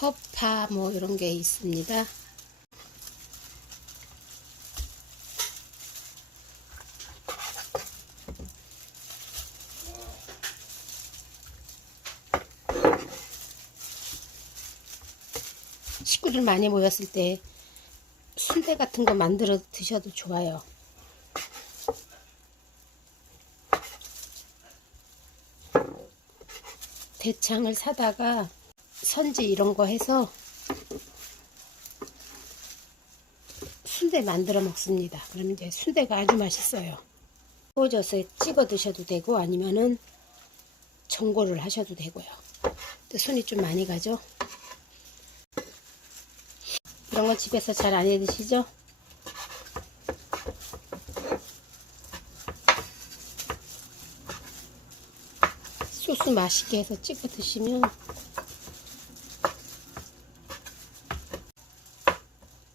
허파 뭐 이런 게 있습니다. 식구들 많이 모였을 때 순대 같은 거 만들어 드셔도 좋아요. 대창을 사다가 선지 이런 거 해서 순대 만들어 먹습니다. 그러면 이제 순대가 아주 맛있어요. 구워져서 찍어 드셔도 되고 아니면은 전골을 하셔도 되고요. 손이 좀 많이 가죠. 이런 거 집에서 잘 안 해 드시죠? 소스 맛있게 해서 찍어 드시면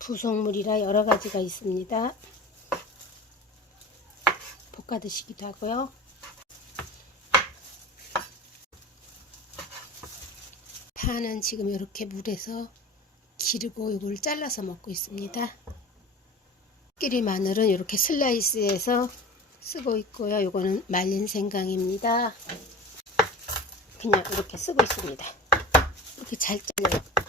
부속물이라 여러 가지가 있습니다. 볶아 드시기도 하고요. 파는 지금 이렇게 물에서 기르고 이걸 잘라서 먹고 있습니다. 끼리 마늘은 이렇게 슬라이스해서 쓰고 있고요. 이거는 말린 생강입니다. 그냥 이렇게 쓰고 있습니다. 이렇게 잘 잘려요.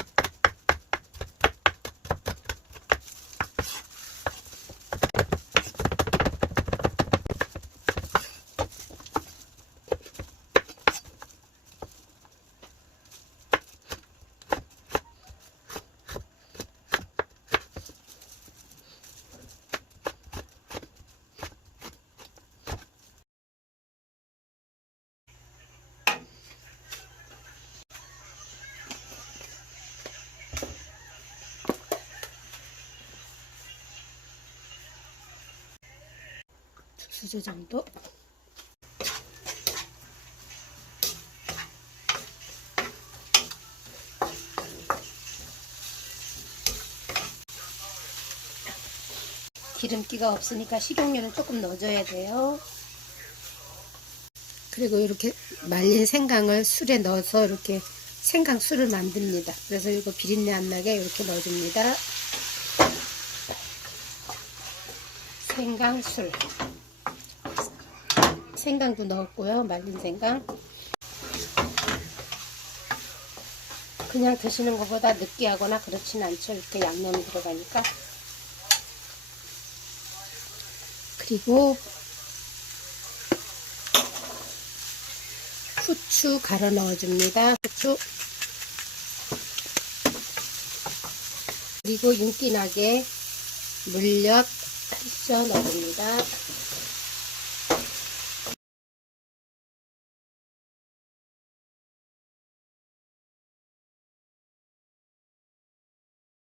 수저 정도. 기름기가 없으니까 식용유는 조금 넣어줘야 돼요. 그리고 이렇게 말린 생강을 술에 넣어서 이렇게 생강술을 만듭니다. 그래서 이거 비린내 안 나게 이렇게 넣어줍니다. 생강술. 생강도 넣었고요. 말린 생강. 그냥 드시는 것보다 느끼하거나 그렇진 않죠. 이렇게 양념이 들어가니까. 그리고 후추 갈아 넣어줍니다. 후추. 그리고 윤기나게 물엿 휘져 넣어줍니다.